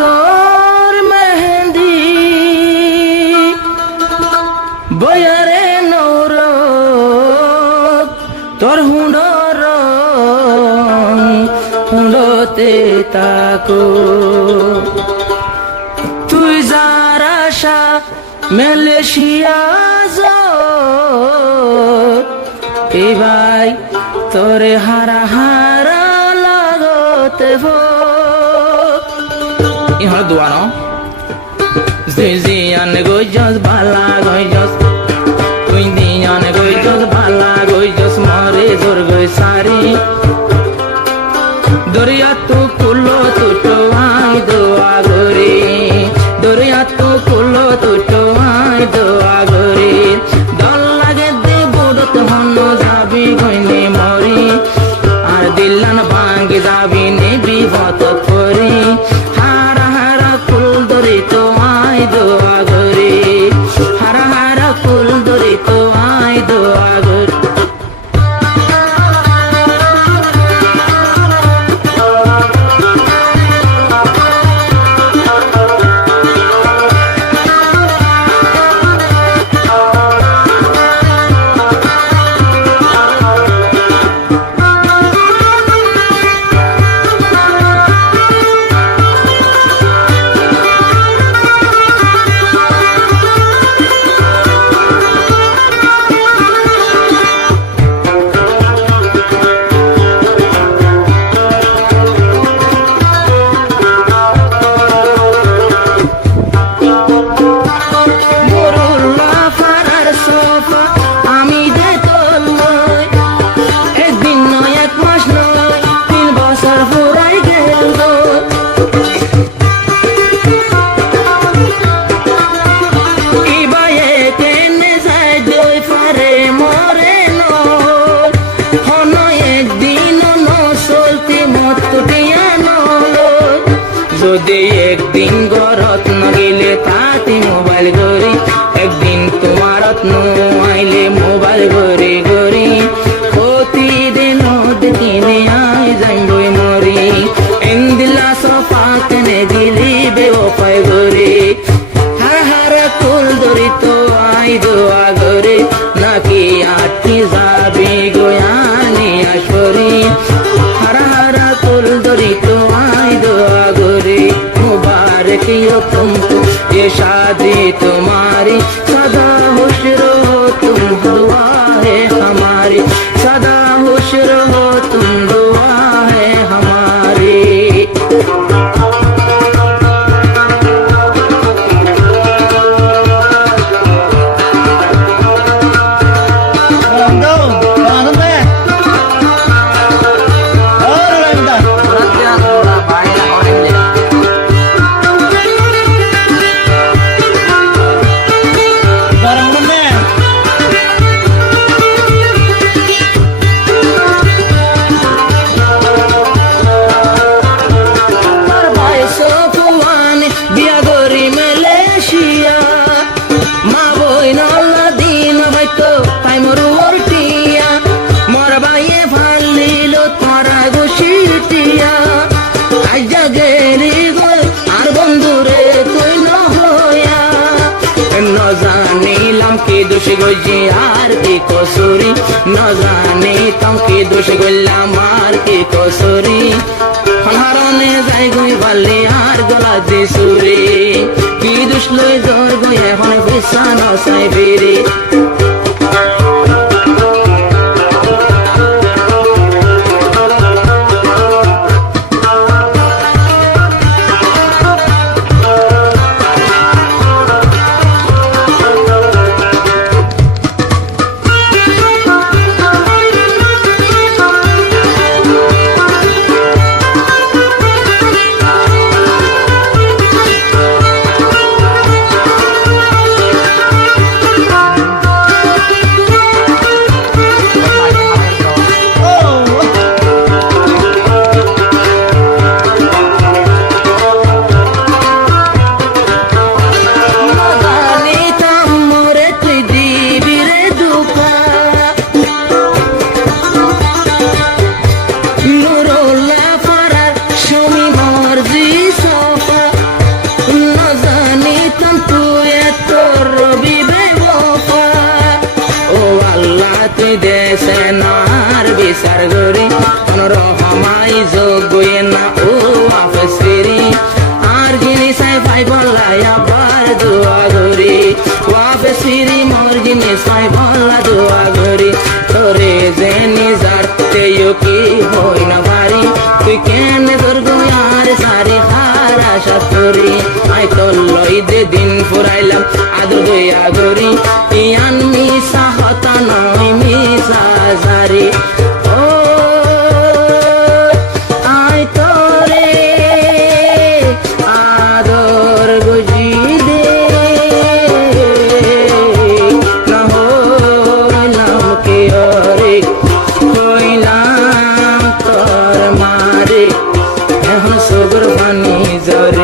তোর মেহেন্দি বয়ারে নৌর তোর হুঁডর হুঁডতে তাকো তুই যার আশা মালয়েশিয়া এ ভাই তোরে হারা হারা লাগতে ইহর দোয়ানো জিয়ান গইজস বালা গইজস তুই দিয়ান গইজস বালা গইজস মরে জোর গই সারি দরিয়া তু কুলো তুটো আই দোয়া গরে দরিয়া তু কুলো তুটো আই দোয়া গরে দল লাগে দে বুড়ত হন যাবি গইনে মরি আর দিলান ভাঙ্গে যাবি নে বিপদ করি হারা হারা কুল দরি তো আই দোয়া গরে হারা হারা কুল দরি তো আই দোয়া গরে যদি একদিন ঘরত নগিলে তাতে মোবাইল গরি একদিন তোমারত নো আইলে মোবাইল গরি গরি প্রতিদিন দিনে আই যাইবই মরি এন্দিলা সফাতনে দিলি বেওফাই গরি হার হার কুল দরি তো আই দোয়া গরি নাকি আটকি যাবি গোয়ানি আসরি হার হার কুল দরি তো আই দোয়া গরি मुबारक हो तुमको ये शादी तुम्हारी सदा खुश रहो तुम दुआ है हमारी सदा खुश रहो तुम दुआ है हमारी दोष गोजी यार की कसुरी न जाने तम की दोष गोल्ला मार की कसुरी हमारे जाय गई वाले यार गला दे सुरे की दोष लय जोर गए हन बेसान साई बेरे চাইতেও কি হই না ভারী তুই কেন তোর আর সারে হার আশা করি আয় তোর লই যে দিন ফুরাইলাম আদর দয়া গরি ইয়ান মিশা হতা নয় মিশা সারি ও আয় তোরে আদর গুজি দে না হইলাম কি রে হইলাম তোর মারে এখন সবর পানি জরে